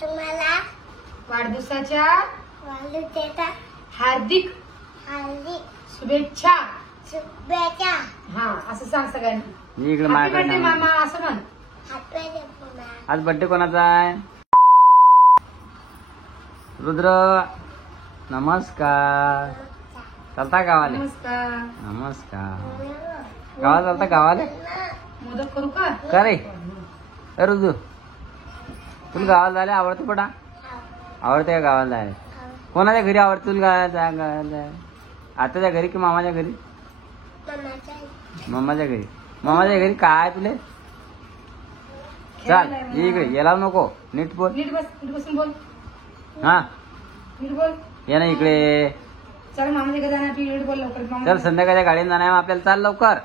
तुम्हाला वाढदिवसाच्या हार्दिक शुभेच्छा. शुभेच्छा. हा असं सांग सगळ्यांना. इकडे हॅपी बर्थडे मामा असं म्हण. आज बर्थडे कोणाचा आहे? रुद्र नमस्कार. चालता गावाले? नमस्कार. नमस्कार. गावाला चालता गावाले? मोदक करू का? का रे रुद्र तुला गावाला जायला आवडतं पडा? आवडते का गावाला जायला? कोणाच्या घरी आवडतं तुला गावाला? आताच्या घरी की मामाच्या घरी? मामाच्या घरी. मामाच्या घरी काय तुले? चाल इकडे यायला नको. नीट बोल. नीट बसून बोल. हा नीट बोल. ये ना इकडे. चल मामाच्या घरी जाणार. तू नीट बोल लवकर. चल संध्याकाळच्या गाडीने जाणार आहे आपल्याला. चाल लवकर.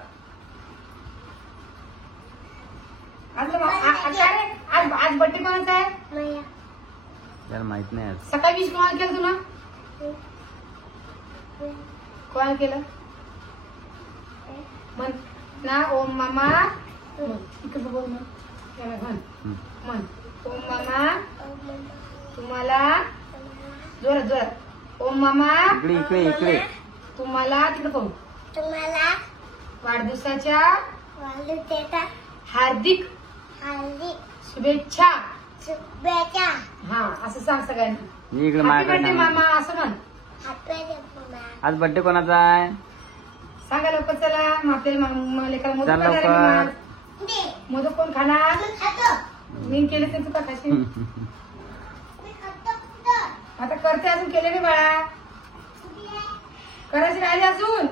आज बर्थडे कोणाचा आहे? त्याला माहित नाही आज. सकाळी विश कोणाला केलं तुला? कोणाला केलं म्हण ना. ओम मामा इकडे बोल म्हण. ओम मामा तुम्हाला जोरात जोरात. ओम मामा इकडे इकडे इकडे तुम्हाला तिकडे पाहू. तुम्हाला वाढदिवसाच्या हार्दिक शुभेच्छा. शुभेच्छा. हा असं सांग सगळ्यांना. इकडे हॅपी माझ्याकडे बर्थडे मामा असं म्हण. आज बर्थडे कोणाचा आहे? सांगा लवकर. चला मग आपल्याला लेकराला मोदक चल करायला लवकर. लागणार. मोदक कोण खाणार? मी केले ते तू का खाशील? आता करते अजून केले नाही बाळा. करायची राहिली अजून.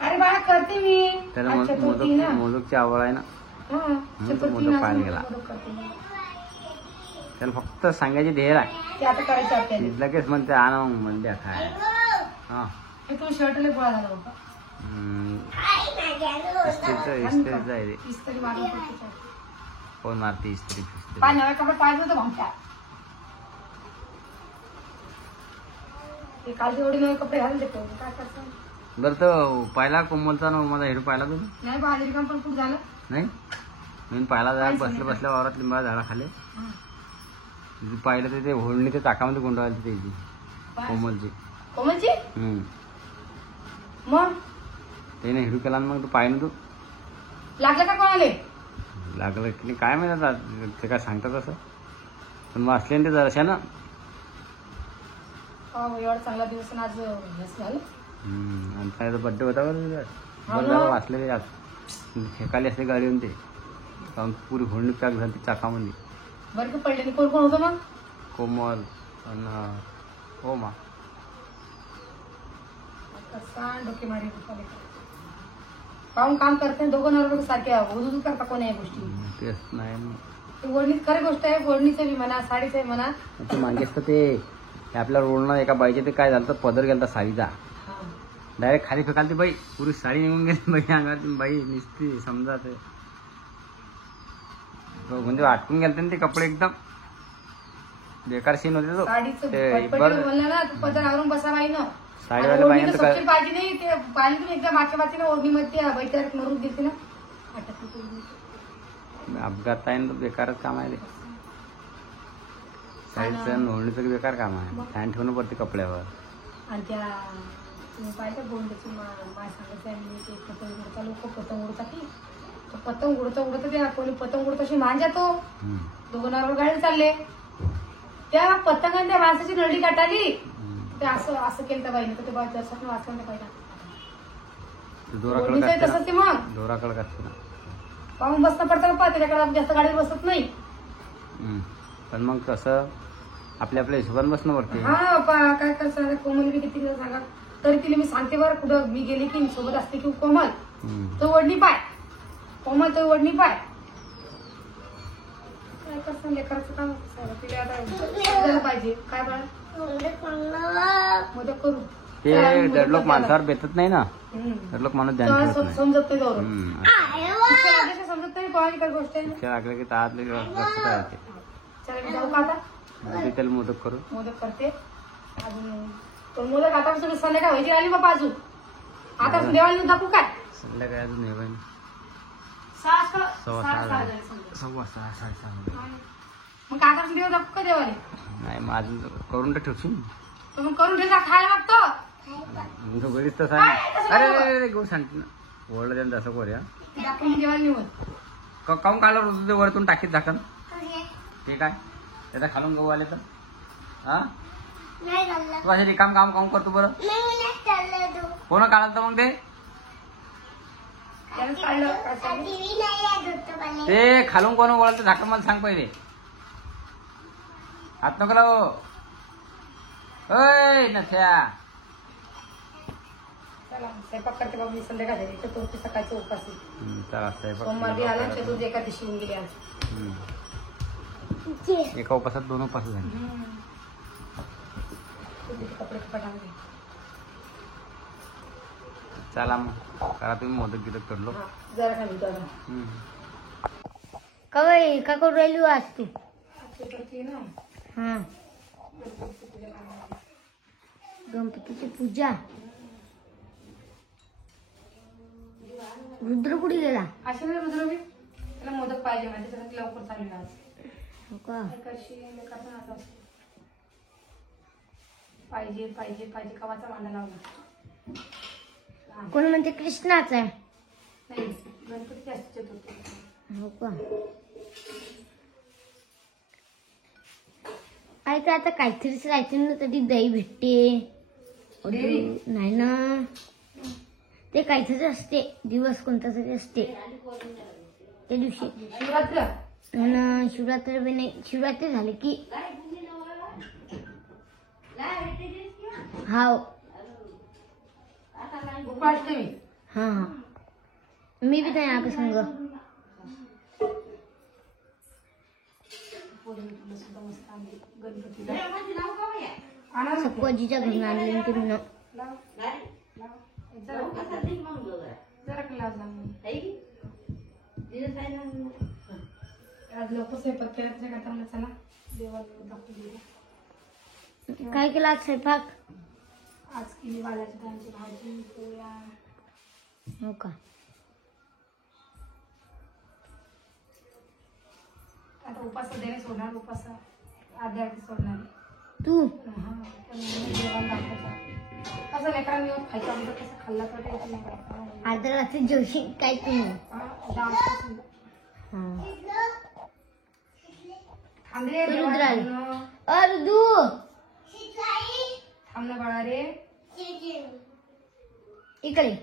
अरे बाळा करते मी. त्याला आज चतुर्थी ना. मोदकची आवड आहे ना. हा, तो चतुर्थी मोदक ना, पाहायला अजून गेला. मोदक करते मी. त्याला फक्त सांगायची ध्येय आहे. ते आता करायचं आपल्याला. लगेच म्हणते आणा मग म्हणते खाय. हा हे तू शर्टला गोळा झाला बाबा. इस्त्रीचं आहे ते. इस्त्री मारून पडते. कोण मारते इस्त्री फिस्त्री? पाय नव्या कपडे पाहिजे होतं भामट्या. ते काल एवढे नवे कपडे घालून देतो. काय करतो? बरं तर पाहिला कोमलचा ना माझा हेड पाहिला तुम्ही? नाही बा हजेरी काम पण खूप झालं. नाही मी पाहिला जा बसल्या बसल्या वावरात लिंबा झाडाखाली पाहिलं तर ते होळणी ते चाकामध्ये गुंडवायला त्याची कोमलची. कोमलची मग त्याने हिडू केला ना. मग तू पाहिलं तू लागलं का कोणाले? लागलं की काय माहिती आता ते काय सांगतात असं. पण मग असले ते जराशा ना. एवढा चांगला दिवस आणि आज हेच झालं. आणि त्याचा बड्डे होता बरं वाचले आज फेकाली असले गाडीहून ते पुरी होळणी पॅक झाली चाकामध्ये. बरं का पडले. कोण कोण होतं मग? कोमल आणि हो मा डोके मारी पाहून काम करते. दोघं नवरा सारखे हुजू करता कोण या गोष्टी. तेच नाही ते ओढणीच खरी गोष्ट आहे. ओढणीचं बी म्हणा साडीचं म्हणा. ते मागेच तर ते आपल्याला ओढणं एका बाईचे ते काय झालं तर पदर गेला साडीचा डायरेक्ट खाली फेकाल. ती बाई पुरी साडी निघून गेली बाई अंगात. बाई निसती समजा ते म्हणजे वाटून गेलते ना ते कपडे. एकदम बेकार सीन होते तो. म्हणलं ना तू पदर आवरून बसा बाई ना. साडीवाल्या बाई पाहिजे नाही. ते पाहिजे तुम्ही एकदा मागच्या बाजूने ओढणीमध्ये बैठक मरून देते ना. अपघात आहे ना. तो बेकारच काम आहे ते. साडीचं ओढणीचं बेकार काम आहे. फॅन ठेवणं पडते कपड्यावर. आणि त्या तुम्ही पाहिजे बोंडची माय सांगायचं आहे. मी ते पतंग उडता लोक पतंग उडतात की पतंग उडतं त्या कोणी पतंग उडत अशी मान जातो. दोघं नवरा गाडी चालले. त्या पतंगाने त्या माणसाची नळी काटाली. ते असं केलं त्या बाईने. तर ते बाई दर्शक वाचलं त्या बाईला. तसंच ते मग दोराकडे असते ना. पाहून बसणं पडतं का? त्याच्याकडे जास्त गाडीत बसत नाही. पण मग कसं आपल्या हिशोबाने बसणं पडते. हा काय करता कोमल बी किती दिवस सांगा तरी तिला मी सांगते बरं. कुठं मी गेले की सोबत असते की कोमल तो वडणी पाय. कोमल तो वडणी पाय. काय करता लेकराचं काम. तिला आता पाहिजे. काय बरं मदत करू. ते दडलोक माणसावर बेतत नाही ना. दडलोक माणूस समजत नाही. समजत नाही कोणाची काय गोष्ट आहे. लागलं की तातले लक्षात राहते. चला जाऊ का आता? त्याला मोदक करू. मोदक करते अजून. पण मोदक आता संध्याकाळ व्हायची राहिली बाबा अजून. आता देवाला दाखवू काय? संध्याकाळी अजून सव्वा सहा झाले. सव्वा सहा साडेसहा. मग काय आता देऊ दाखव का देवाले? नाही मग अजून करून तर ठेवशील. तो मग करून ठेवा खायला लागतो. तो घरीच तर सांग. अरे गो सांगते ना ओळलं त्यांना असं करूया. दाखवून जेवायला निवड. काऊन काढलं रोज ते वरतून टाकीत झाकण ते काय त्याचा खालून गहू आले तर हा नाही घाललं. तू असे रिकाम काम काऊन करतो बरं. नाही चाललं तू. कोण काढलं तर मग ते त्यानंच काढलं. काय सांगू? टीव्ही नाही आहे धुतो पाणी. ते खालून कोण वळलं तर झाकण मला सांग पहिले. हात नको लावू. ओय नथ्या. चला स्वयंपाक करते बाबा मी संध्याकाळी चतुर्थी सकाळची उपास आहे. चला स्वयंपाक. सोमवार बी आला चतुर्थी एकादशी येऊन गेली आज. एका उपासात दोन उपास झाले. कपडे कपाटामध्ये. चला मग करा तुम्ही मोदक गिदक करलो. जरा खाली जरा. कवय का करू राहिली आज तू. चतुर्थी ना. हा गणपतीची पूजा. रुद्र कुठे गेला. असे नाही रुद्र बी त्याला मोदक पाहिजे माहिती त्यासाठी लवकर चालू आज. हो का. पाहिजे पाहिजे पाहिजे कवाचा वांदा लावला. कोण म्हणते कृष्णाचा आहे. नाही गणपती असते चतुर्थी. हो का. ऐका आता काहीतरीच राहायचं ना तरी दही भेटते. नाही ना ते काहीतरी असते दिवस कोणता तरी असते त्या दिवशी. शिवरात्र ना शिवरात्र बी नाही. शिवरात्री झाली की हाव. गोकुळाष्टमी. हा हा मी बी नाही आता संग. गणपतीला सप्पाजीच्या घरून आणले ते मी. आज लोक स्वयंपाक केला त्याच्या करता चला देवाला दाखवून दिला. काय केलं आज स्वयंपाक. आज केली वालाच्या दाण्याची भाजी पोळ्या. हो का. आता उपास देणे सोडणार उपास अर्ध्या अर्धी सोडणार. तू हा पण देवाला दाखवायचं. कसं लेकरांनी खायचं आमचं कसं खाल्ला तर ते नाही करायचं. आज रात्री जेवशी काय तुम्ही. रुद्र आले. रुदू थांब ना बाळा रे. इकडे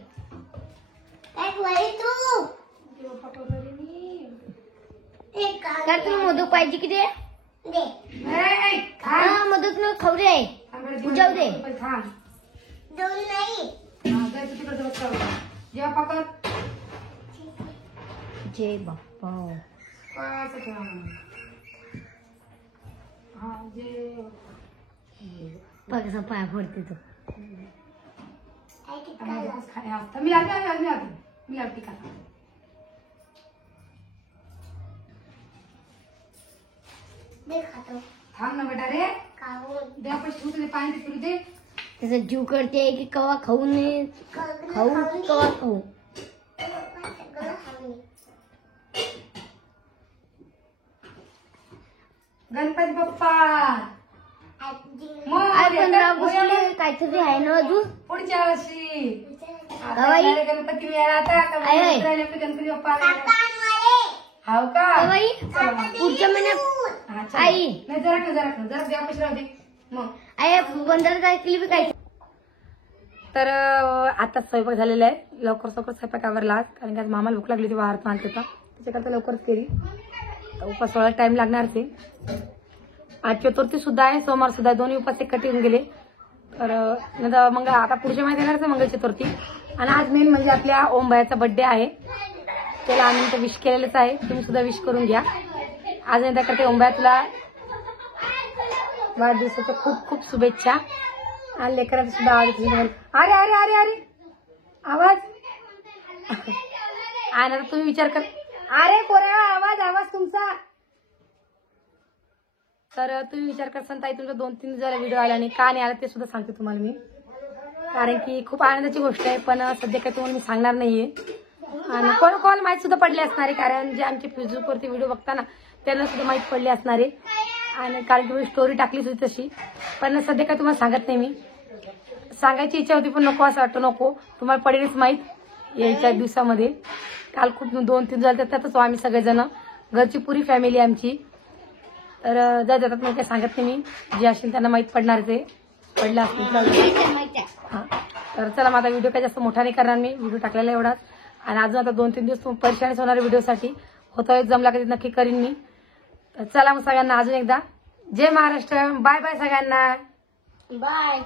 तर तुम्ही मोदक पाहिजे की ते. हा मोदक न खाऊ रे. जाऊ दे. थांब जेव्हा पकड. जय बाप्पा. हा जे कसा पाय पडते तो. मी लागते का थांब ना बेटा रे. द्या पैसे ठेवू पाणी फिरू दे. त्याचा जीव करते की कवा खाऊ नये. खाऊ कवा खाऊ. गणपती बाप्पा. आज 15 ऑगस्टला काहीतरी आहे ना अजून. पुढच्या वर्षी गवाई. गणपती मिळाला आता गणपती बाप्पा. हाव का बाई पुढच्या महिन्यात आई. नाही जरा द्या पैसे राहू दे मग. आई 15 तारखेला बी काय. तर आता स्वयंपाक झालेला आहे. लवकर स्वयंपाक आवरला आज कारण की आज मामाला भूक लागली होती बाहेर आणते तर त्याच्याकरता लवकरच केली. उपास सोडायला टाइम लागणार ते. आज चतुर्थी सुद्धा आहे सोमवार सुद्धा आहे. दोन्ही उपास एकटे येऊन गेले. तर नंतर मग आता पुढच्या महिन्यात येणारच आहे मंगळ चतुर्थी. आणि आज मेन म्हणजे आपल्या ओमबाईचा बर्थडे आहे. त्याला आम्ही तर विश केलेलंच आहे. तुम्ही सुद्धा विश करून घ्या. आज नाही त्या करते ओमबाई तुला वाढदिवसाच्या खूप खूप शुभेच्छा. आणि लेकरांचा सुद्धा आवाज. अरे अरे अरे अरे आवाज. आणि आता तुम्ही विचार कर. अरे पोऱ्या आवाज तुमचा. तर तुम्ही विचार करसान ताई तुमचा 2-3 जरा व्हिडिओ आला आणि का नाही आला ते सुद्धा सांगते तुम्हाला मी. कारण की खूप आनंदाची गोष्ट आहे पण सध्या काही तुम्हाला मी सांगणार नाहीये. आणि कोण कोण माहित सुद्धा पडले असणार आहे, कारण जे आमचे फेसबुकवरती व्हिडिओ बघताना त्यांना सुद्धा माहित पडले असणार आहे. आणि कारण की मी स्टोरी टाकलीच होती तशी, पण सध्या काय तुम्हाला सांगत नाही. मी सांगायची इच्छा होती पण नको, असं वाटतं नको, तुम्हाला पडेलच माहित यायच्या दिवसामध्ये. काल खूप 2-3 झाले त्यातच आम्ही सगळेजण, घरची पुरी फॅमिली आमची. तर जातात मग काही सांगत नाही मी, जे असेल त्यांना माहीत पडणार ते पडलं असतील. हां, तर चला माझा व्हिडिओ काही जास्त मोठा नाही करणार मी, व्हिडिओ टाकलेला एवढाच. आणि अजून आता 2-3 दिवस परेशानीच होणार व्हिडिओसाठी, होता जमला कधी नक्की करीन मी. तर चला मग सगळ्यांना अजून एकदा जय महाराष्ट्र, बाय बाय सगळ्यांना, बाय.